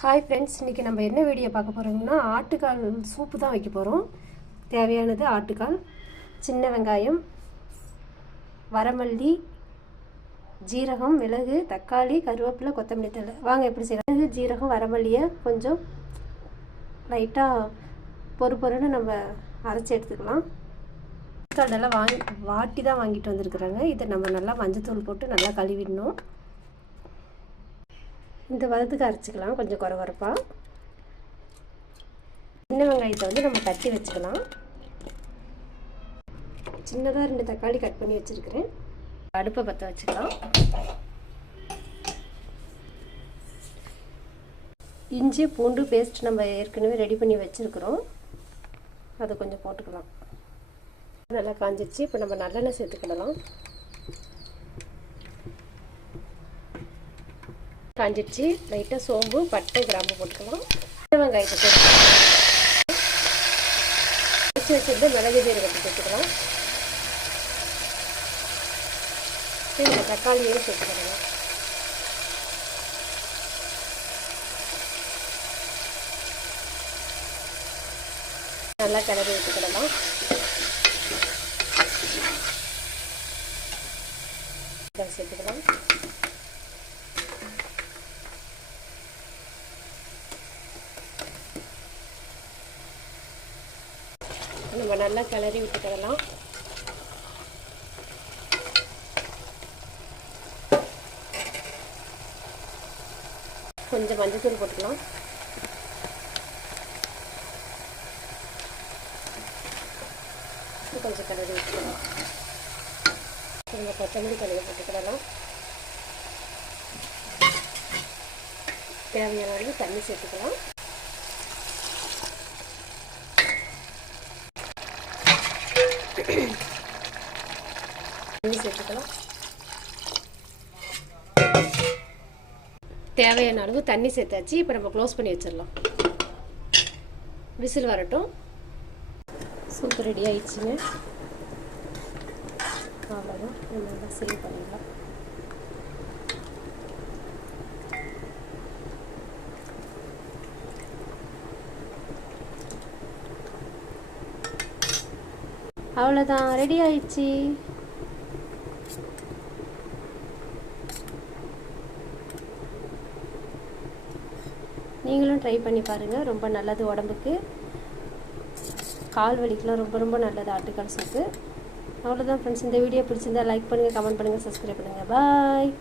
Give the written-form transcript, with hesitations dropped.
Hi friends, இன்றைக்கி நம்ம என்ன வீடியோ பார்க்க போகிறோம்னா ஆட்டுக்கால் சூப்பு தான் வைக்க போகிறோம். தேவையானது ஆட்டுக்கால், சின்ன வெங்காயம், வரமல்லி, ஜீரகம், மிளகு, தக்காளி, கருவேப்பிலை, கொத்தமல்லி தழை. வாங்க எப்படி செய்யலாம். ஜீரகம், வரமல்லியை கொஞ்சம் லைட்டாக பொறுன்னு நம்ம அரைச்சி எடுத்துக்கலாம். ஆட்டுக்கால் வாட்டி தான் வாங்கிட்டு வந்திருக்குறாங்க. இதை நம்ம நல்லா மஞ்சத்தூள் போட்டு நல்லா கழுவிடணும். இந்த வதத்துக்கு அரைச்சிக்கலாம் கொஞ்சம் குறகுறப்பாக. சின்ன வெங்காயத்தை நம்ம தட்டி வச்சுக்கலாம். சின்னதாக 2 தக்காளி கட் பண்ணி வச்சுருக்கிறேன். அடுப்பை பற்ற வச்சுக்கலாம். இஞ்சி பூண்டு பேஸ்ட் நம்ம ஏற்கனவே ரெடி பண்ணி வச்சுருக்குறோம். அதை கொஞ்சம் போட்டுக்கலாம். நல்லா காஞ்சிடுச்சு. இப்போ நம்ம நல்லெண்ணெய் சேர்த்துக்கிடலாம். காஞ்சிடுச்சு. லைட்டாக சோம்பு, பட்டை, கிராம்பு போட்டுக்கலாம். சின்ன வெங்காயத்தை போட்டு வச்சுருந்து மிளகு ஜீரகத்தை சேர்த்துக்கலாம். இந்த தக்காளியையும் சேர்த்துக்கலாம். நல்லா கிளறி விட்டுக்கிடலாம். சேர்த்துக்கலாம். நம்ம நல்லா கிளறி விட்டுக்கிடலாம். கொஞ்சம் மஞ்சத்தூள் போட்டுக்கலாம். கொஞ்சம் கிளறி விட்டுக்கலாம். கொஞ்சம் கொத்தமல்லி தழையை போட்டுக்கிடலாம். தேவையான அளவு தண்ணி சேர்த்துக்கலாம். சேர்த்துக்கலாம். தேவையான அளவு தண்ணி சேர்த்தாச்சு. இப்போ நம்ம க்ளோஸ் பண்ணி வச்சிடலாம். விசில் வரட்டும். சூப் ரெடி ஆயிடுச்சுங்க. அவ்வளோதான். நம்ம சேவ் பண்ணிடலாம். அவ்வளோதான், ரெடி ஆயிடுச்சு. நீங்களும் ட்ரை பண்ணி பாருங்கள். ரொம்ப நல்லது உடம்புக்கு. கால் வலிக்கெலாம் ரொம்ப ரொம்ப நல்லது ஆட்டுக்கால் சூப்பு. அவ்வளோதான் ஃப்ரெண்ட்ஸ். இந்த வீடியோ பிடிச்சிருந்தா லைக் பண்ணுங்கள், கமெண்ட் பண்ணுங்கள், சப்ஸ்கிரைப் பண்ணுங்கள். பாய்.